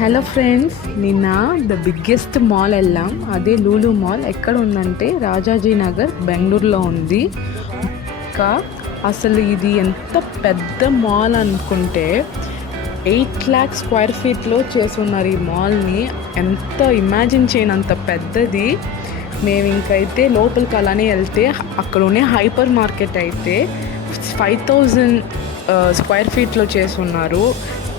Hello friends నిన్న the biggest mall వెళ్ళాం. అదే లూలు మాల్. ఎక్కడ ఉందంటే రాజాజీ నగర్ బెంగళూరులో ఉంది. ఇంకా అసలు ఇది ఎంత పెద్ద మాల్ అనుకుంటే ఎయిట్ ల్యాక్ స్క్వేర్ ఫీట్లో చేస్తున్నారు ఈ మాల్ని. ఎంత ఇమాజిన్ చేయనంత పెద్దది. మేము ఇంకైతే లోపలికి అలానే వెళ్తే అక్కడనే హైపర్ మార్కెట్ అయితే ఫైవ్ థౌజండ్ స్క్వేర్ ఫీట్లో చేస్తున్నారు.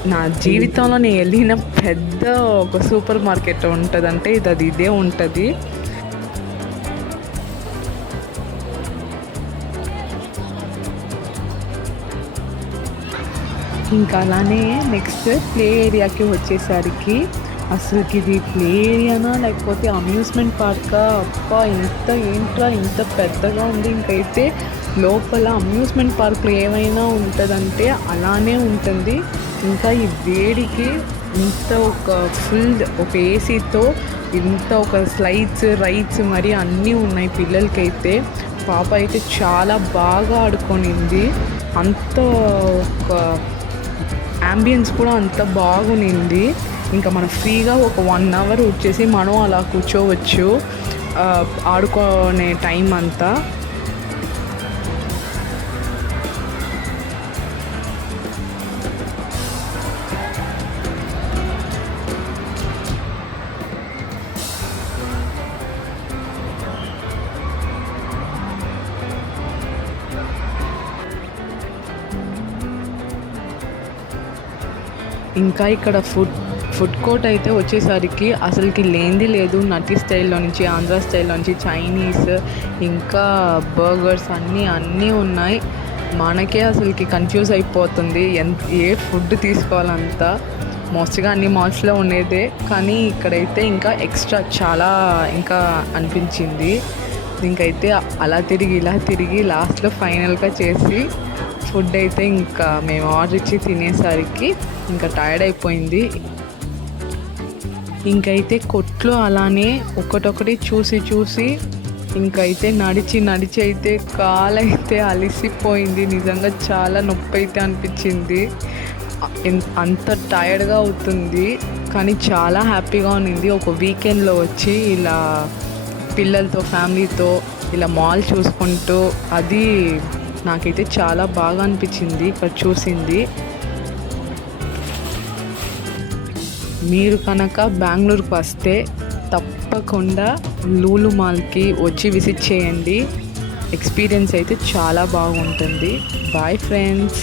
నా జీవితంలో నేను వెళ్ళిన పెద్ద ఒక సూపర్ మార్కెట్ ఉంటుందంటే ఇది అది ఇదే ఉంటుంది. ఇంకా అలానే నెక్స్ట్ ప్లే ఏరియాకి వచ్చేసరికి అసలుకి ఇది ప్లే ఏరియానా? లేకపోతే అమ్యూస్మెంట్ పార్కా అబ్బా ఇంత ఏంట్రా? ఇంత పెద్దగా ఉంది. ఇంకైతే లోపల అమ్యూస్మెంట్ పార్క్లో ఏమైనా ఉంటుందంటే అలానే ఉంటుంది. ఇంకా ఈ వేడికి ఇంత ఒక ఫుల్ ఒక ఏసీతో ఇంత ఒక స్లైడ్స్ రైడ్స్ మరి అన్నీ ఉన్నాయి పిల్లలకైతే. పాప అయితే చాలా బాగా ఆడుకొనింది. అంత ఒక అంబియన్స్ కూడా అంత బాగునింది. ఇంకా మనం ఫ్రీగా ఒక వన్ అవర్ వచ్చేసి మనం అలా కూర్చోవచ్చు. ఆడుకునే టైం అంతా. ఇంకా ఇక్కడ ఫుడ్ ఫుడ్ కోర్ట్ అయితే వచ్చేసరికి అసలుకి లేనిది లేదు. నటి స్టైల్లో నుంచి ఆంధ్ర స్టైల్లో నుంచి చైనీస్ ఇంకా బర్గర్స్ అన్నీ అన్నీ ఉన్నాయి. మనకే అసలుకి కన్ఫ్యూజ్ అయిపోతుంది. ఎంత ఏ ఫుడ్ తీసుకోవాలంతా? మోస్ట్గా అన్ని మాల్స్లో ఉండేదే. కానీ ఇక్కడైతే ఇంకా ఎక్స్ట్రా చాలా ఇంకా అనిపించింది. ఇంకైతే అలా తిరిగి ఇలా తిరిగి లాస్ట్లో ఫైనల్గా చేసి ఫుడ్ అయితే ఇంకా మేము ఆర్డర్ ఇచ్చి తినేసరికి ఇంకా టైర్డ్ అయిపోయింది. ఇంకైతే కొట్లు అలానే ఒకటొకటి చూసి చూసి ఇంకైతే నడిచి నడిచి అయితే కాలైతే అలసిపోయింది. నిజంగా చాలా నొప్పి అయితే అనిపించింది అంత టైర్డ్గా అవుతుంది. కానీ చాలా హ్యాపీగా ఉన్నింది. ఒక వీకెండ్లో వచ్చి ఇలా పిల్లలతో ఫ్యామిలీతో ఇలా మాల్ చూసుకుంటూ అది నాకైతే చాలా బాగా అనిపించింది ఇక్కడ చూసింది. మీరు కనుక బెంగళూరుకు వస్తే తప్పకుండా లూలు మాల్కి వచ్చి విజిట్ చేయండి. ఎక్స్పీరియన్స్ అయితే చాలా బాగుంటుంది. Bye friends.